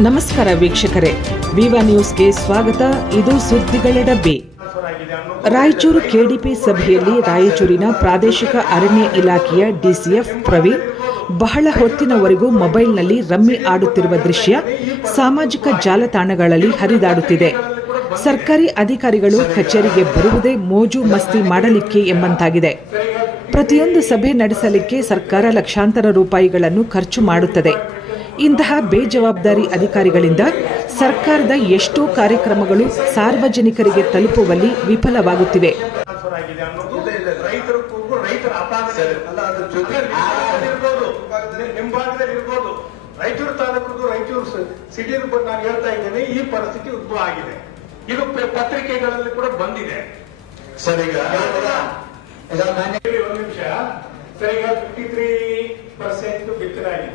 ನಮಸ್ಕಾರ ವೀಕ್ಷಕರೇ. ವಿವಾ ನ್ಯೂಸ್ಗೆ ಸ್ವಾಗತ. ಇದು ಸುದ್ದಿಗಳ ಡಬ್ಬಿ. ರಾಯಚೂರು ಕೆಡಿಪಿ ಸಭೆಯಲ್ಲಿ ರಾಯಚೂರಿನ ಪ್ರಾದೇಶಿಕ ಅರಣ್ಯ ಇಲಾಖೆಯ ಡಿಸಿಎಫ್ ಪ್ರವೀಣ್, ಬಹಳ ಹೊತ್ತಿನವರೆಗೂ ಮೊಬೈಲ್ನಲ್ಲಿ ರಮ್ಮಿ ಆಡುತ್ತಿರುವ ದೃಶ್ಯ ಸಾಮಾಜಿಕ ಜಾಲತಾಣಗಳಲ್ಲಿ ಹರಿದಾಡುತ್ತಿದೆ. ಸರ್ಕಾರಿ ಅಧಿಕಾರಿಗಳು ಕಚೇರಿಗೆ ಬರುವುದೇ ಮೋಜು ಮಸ್ತಿ ಮಾಡಲಿಕ್ಕೆ ಎಂಬಂತಾಗಿದೆ. ಪ್ರತಿಯೊಂದು ಸಭೆ ನಡೆಸಲಿಕ್ಕೆ ಸರ್ಕಾರ ಲಕ್ಷಾಂತರ ರೂಪಾಯಿಗಳನ್ನು ಖರ್ಚು ಮಾಡುತ್ತದೆ. ಇಂತಹ ಬೇಜವಾಬ್ದಾರಿ ಅಧಿಕಾರಿಗಳಿಂದ ಸರ್ಕಾರದ ಎಷ್ಟೋ ಕಾರ್ಯಕ್ರಮಗಳು ಸಾರ್ವಜನಿಕರಿಗೆ ತಲುಪುವಲ್ಲಿ ವಿಫಲವಾಗುತ್ತಿವೆ. ರೈತರ ರೈತರ ರಾಯಚೂರು ತಾಲೂಕು ರಾಯಚೂರು ಸಿಟಿ ನಾನು ಹೇಳ್ತಾ ಇದ್ದೇನೆ ಈ ಪರಿಸ್ಥಿತಿ ಉದ್ಭವ ಆಗಿದೆ. ಇದು ಪತ್ರಿಕೆಗಳಲ್ಲಿ ಕೂಡ ಬಂದಿದೆ. ಸರಿ ಈಗ ಒಂದು ನಿಮಿಷ. ಸರ್ ಈಗ ಫಿಫ್ಟಿ ತ್ರೀ ಪರ್ಸೆಂಟ್ ಬಿತ್ತಲಾಗಿದೆ